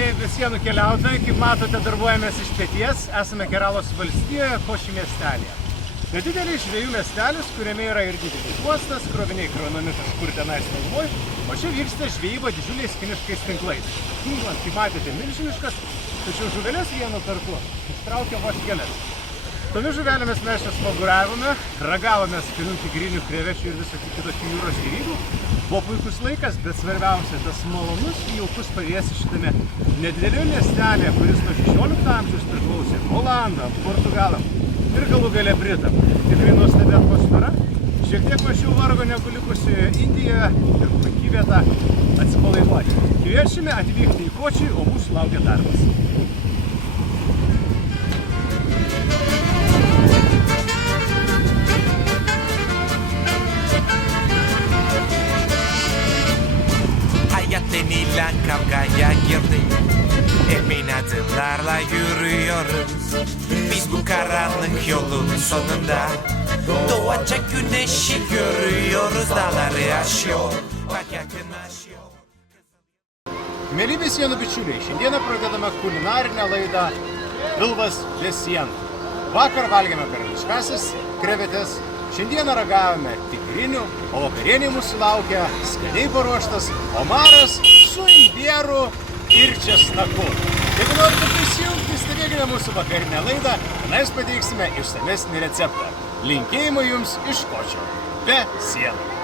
Mėly be sienų keliautojai, kaip matote, darbuojamės iš pieties, esame Keralos valstijoje, Koši miestelėje. Nedidelis žvejų miestelis, kuriame yra ir didelis uostas, kroviniai kraunami kažkur tenais kalvoj, o čia vyksta žvejyba didžiuliais kiniškais tinklais. Tinklas, kaip matėte, milžiniškas, tačiau žuvelės vienu kartu ištraukia vos kelias. Tomis žuvelėmis mes čia smaguravome, ragavome skanių tigrinių, krevečių ir visokių kitokių jūros gėrybių. Buvo puikus laikas, bet svarbiausia, tas malonus jaukus pavėsis šitame nedideliu miestelėje, kuris nuo 16 amžiaus priklausė Olandam, Portugalam ir galų gale Britam. Tikrai nuostabi atmosfera, šiek tiek mažiau vargo negu likusioje Indijoje ir puiki vieta atsipalaiduoti. Kviečiame atvykti į Kočį, o mūsų laukia darbas. Hayateniyle kavgaya girdi. Emin adımlarla yürüyoruz. Biz bu karanlık yolun sonunda doğacak güneşi görüyoruz. Dağları aşıyor, bak yakınlaşıyor. Mėly be sienų bičiuliai, šiandieną pradedame kulinarinę laidą Pilvas be sienų. Vakar valgėme karališkasis krevetes, šiandieną ragavome tigrinių, o vakarienė mūsų laukia skaniai paruoštas omaras su imbieru ir česnaku. Jeigu norite prisijungti, stebėkite mūsų vakarinę laidą, mes pateiksime išsamesnį receptą. Linkėjimai jums iš Kočio be sienų.